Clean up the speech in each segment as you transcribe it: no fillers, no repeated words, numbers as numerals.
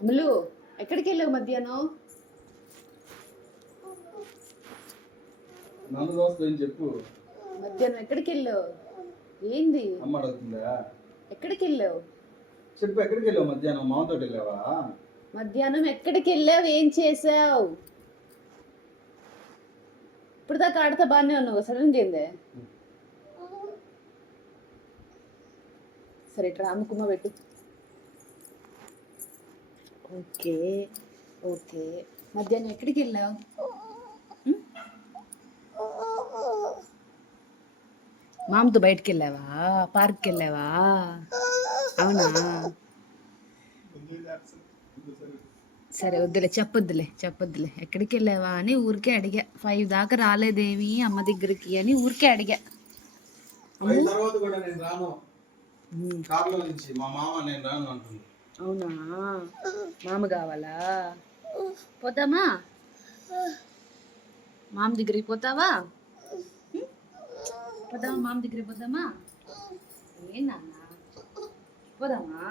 అమలు ఎక్కడికి వెళ్ళావు మధ్యాహ్నం? నన్ను దోస్తని చెప్పు. మధ్యాహ్నం ఎక్కడికి వెళ్ళావు? ఏంది అమ్మ అడుగుతుందా? ఎక్కడికి వెళ్ళావు చెప్పు, ఎక్కడికి వెళ్ళావు? మధ్యాహ్నం మామతో వెళ్ళావా? మధ్యాహ్నం ఎక్కడికి వెళ్ళావు? ఏం చేసావు? ఇప్పుడు దాకా ఆడతా బాగానే ఉన్నావు, సడన్ ఏందే? సరే ఇట్లా అమ్ముకుమ్మ పెట్టు. Okay okay. మధ్యాహ్నం ఎక్కడికి వెళ్ళావు? మామతో బయటికి వెళ్ళావా? పార్క్కి వెళ్ళావా? అవునా? సరే వద్దులే, చెప్పొద్దులే. ఎక్కడికి వెళ్ళావా అని ఊరికే అడిగా. 5 దాకా రాలేదేమి అమ్మ దగ్గరికి అని ఊరికే అడిగా. తర్వాత కూడా నేను రాను, కార్లో నుంచి మా మామ నేను రాను అంటుంది. అవునా? మామ కావాలా? పోతామా? మామ దగ్గరికి పోతావా? పోదామా? మామ దగ్గరికి పోదామా? ఏ నాన్న పోదామా?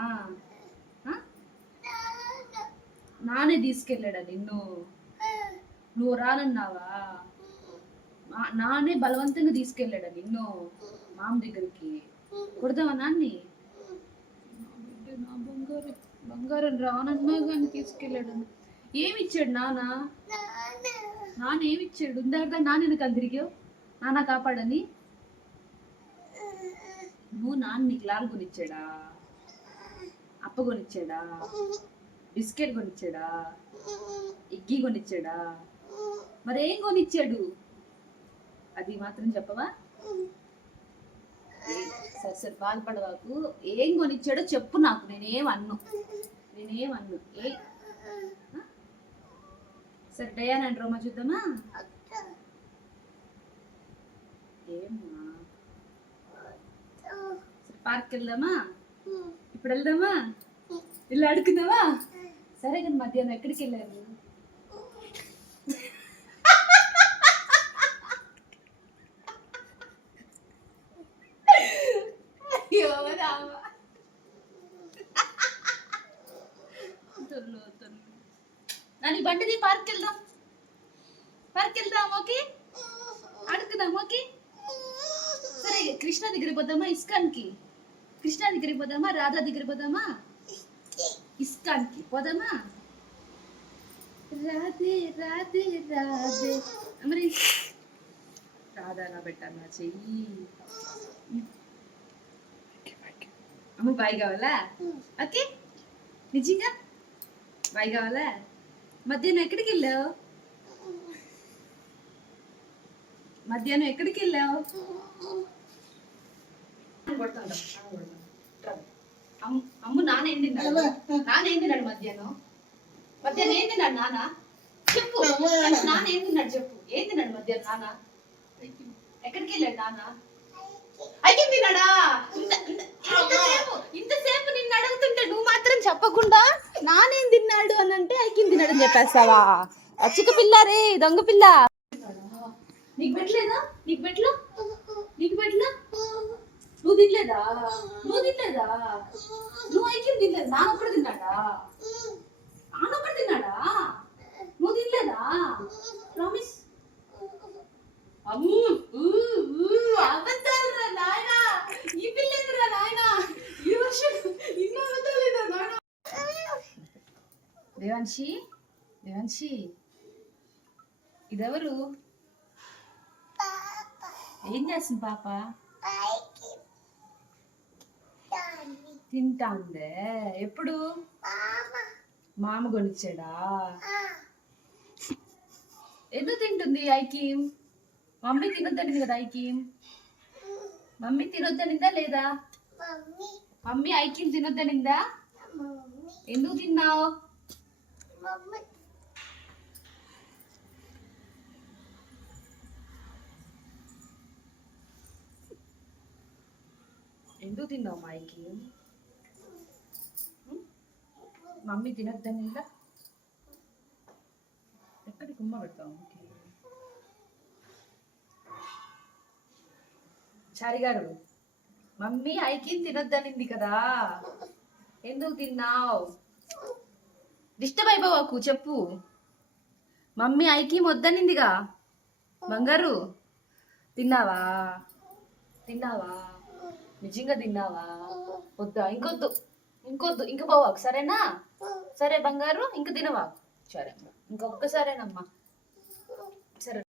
నానే తీసుకెళ్ళాడా నిన్ను? నువ్వు రానన్నావా? నానే బలవంతంగా తీసుకెళ్ళాడా నిన్ను మామ దగ్గరికి? కొడదామా నాన్ని? నా బంగారం రానన్నా కానీ తీసుకెళ్ళాడు. ఏమిచ్చాడు నాన్న? నాన్న ఏమిచ్చాడు? ఇందాక నాన్న వెనకాల తిరిగావు నాన్న కాపాడని. నువ్వు నాన్న నీకు లాల్ కొనిచ్చాడా? అప్ప కొనిచ్చాడా? బిస్కెట్ కొనిచ్చాడా? ఇగ్గి కొనిచ్చాడా? మరేం కొనిచ్చాడు? అది మాత్రం చెప్పవా? సరే బాధపడవాకు. ఏం కొనిచ్చాడో చెప్పు నాకు. నేనేమన్ను. ఏ సరే డయానా అండ్ రోమా చూద్దామా? ఏమ్మా? సరే పార్క్ వెళ్దామా? ఇప్పుడు వెళ్దామా? ఇల్లు అడుగుదామా? సరే కానీ మధ్యాహ్నం ఎక్కడికి వెళ్ళారు? నన్ను బండిది పార్క్ వెళ్దాం ఓకే? అడుగుదాం ఓకే? సరే కృష్ణ దగ్గరికి పోదామా? కృష్ణ దగ్గరికి పోదామా? రాధా దగ్గరికి పోదామా? ఇస్కాన్కి పోదామా? రాధే రాధే రాధే. మరి రాధా నా పెట్టాలా చెయ్యి? అమ్మ బాయ్ కావాలా? ఓకే నిజంగా బాయ్ కావాలా? మధ్యాహ్నం ఎక్కడికి వెళ్ళావు? అమ్మ నాన్న ఏం తిన్నాడు? మధ్యాహ్నం ఏం తిన్నాడు నాన్న? చెప్పు. నాన్న ఏం తిన్నాడు చెప్పు. ఏం తిన్నాడు మధ్యాహ్నం నాన్న? ఎక్కడికి వెళ్ళాడు నాన్న? ఐకి తిన్నాడా? ఇంతసేపు నిన్ను అడుగుతుంటే నువ్వు మాత్రం చెప్పకుండా నానేం తిన్నాడు అని అంటే ఐకి తిన్నాడు అని చెప్పేస్తావా? చిక్క పిల్ల రే, దొంగ పిల్ల. నీకు పెట్టలేదా? నువ్వు తినలేదా? నువ్వు ఐక్యం తినలేదు. నాన్నొక్కడు తిన్నాడా? నువ్వు తినలేదా? ప్రామిస్. అబద్ధాలురా నాయనా. ఈ పిల్లేదురా నాయనా. ఈ వర్షం ఇన్ని అబద్ధాలేదా నాయనా? దేవాన్షి ఇదెవరు? ఏం చేస్తుంది పాప? తింటాందే. ఎప్పుడు? మామ కొనిచ్చాడా? ఎందుకు తింటుంది ఐకిం? మమ్మీ తినొద్దనింది కదా ఐకిం? మమ్మీ తినొద్దనిందా లేదా? మమ్మీ ఐకిం తినొద్దనిందా? ఎందుకు తిన్నావు? ఎందుకు తిన్నావు మా ఐకిం? మమ్మీ తినొద్దనిందా? ఎక్కడికి ఉమ్మ పెడతావు? చారి గారు, మమ్మీ ఐకిం తినొద్దనింది కదా? ఎందుకు తిన్నావు? డిస్టర్బ్ అయిపోవాకు, చెప్పు. మమ్మీ ఐకి వద్దనిందిగా. బంగారు తిన్నావా? తిన్నావా? నిజంగా తిన్నావా? వద్దా? ఇంకొద్దు, ఇంకొద్దు, ఇంక పోవాకు, సరేనా? సరే బంగారు, ఇంక తినవా? సరే ఇంకొక్కసారేనమ్మా. సరే.